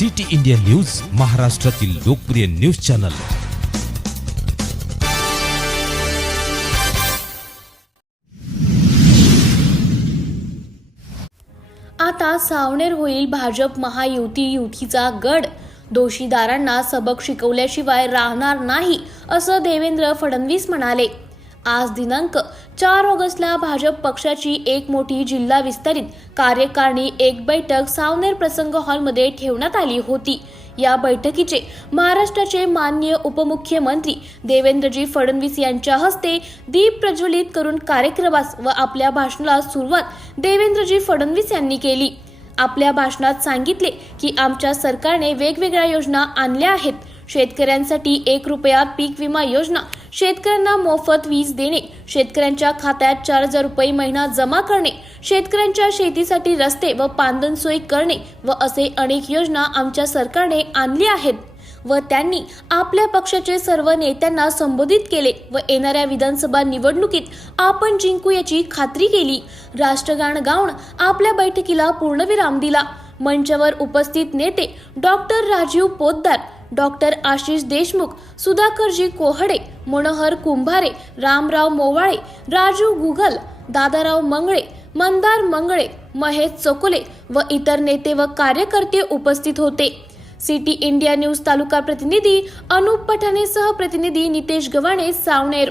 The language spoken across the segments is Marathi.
सिटी इंडिया न्यूज महाराष्ट्रातील लोकप्रिय न्यूज चॅनल. आता सावनेर होईल भाजप महायुती युतीचा गड. दोषीदारांना सबक शिकवल्याशिवाय राहणार नाही असं देवेंद्र फडणवीस म्हणाले. आज दिनांक चार ऑगस्टला भाजप पक्षाची एक मोठी जिल्हा विस्तारित कार्यकारिणी एक बैठक सावनेर प्रसंग हॉलमध्ये ठेवण्यात आली होती. या बैठकीचे महाराष्ट्राचे माननीय उपमुख्यमंत्री देवेंद्रजी फडणवीस यांच्या हस्ते दीप प्रज्वलित करून कार्यक्रमास व आपल्या भाषणाला सुरुवात देवेंद्रजी फडणवीस यांनी केली. आपल्या भाषणात सांगितले की आमच्या सरकारने वेगवेगळ्या योजना आणल्या आहेत. शेतकऱ्यांसाठी एक रुपया पीक विमा योजना शेतकऱ्यांना मोफत वीज देणे शेतकऱ्यांच्या खात्यात चार हजार रुपये महिना जमा करणे शेतकऱ्यांच्या शेतीसाठी रस्ते व पांदन सोय करणे व असे अनेक योजना आमच्या सरकारने आणली आहेत व त्यांनी आपल्या पक्षाचे सर्व नेत्यांना संबोधित केले व येणाऱ्या विधानसभा निवडणुकीत आपण जिंकू याची खात्री केली. राष्ट्रगान गाऊन आपल्या बैठकीला पूर्णविराम दिला. मंचावर उपस्थित नेते डॉक्टर राजीव पोद्दार डॉक्टर आशिष देशमुख सुधाकरजी कोहडे मनोहर कुंभारे रामराव मोवाळे राजू गुगल दादाराव मंगळे मंदार मंगळे महेश चोकोले व इतर नेते व कार्यकर्ते उपस्थित होते. सिटी इंडिया न्यूज तालुका प्रतिनिधी अनुप पठाणेसह प्रतिनिधी नितेश गव्हाणे सावनेर.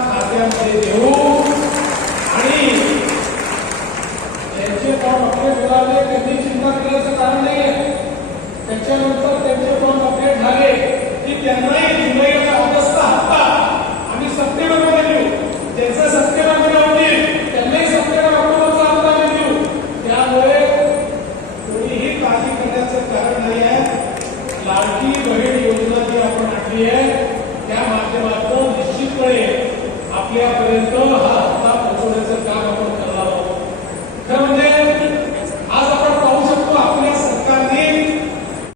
खात्यामध्ये देऊ. आणि त्यांचे फॉर्म अपडेट झाले त्यांनी चिंता केल्याचं कारण नाही त्याच्यानंतर त्यांचे फॉर्म अपडेट झाले की त्यांनाही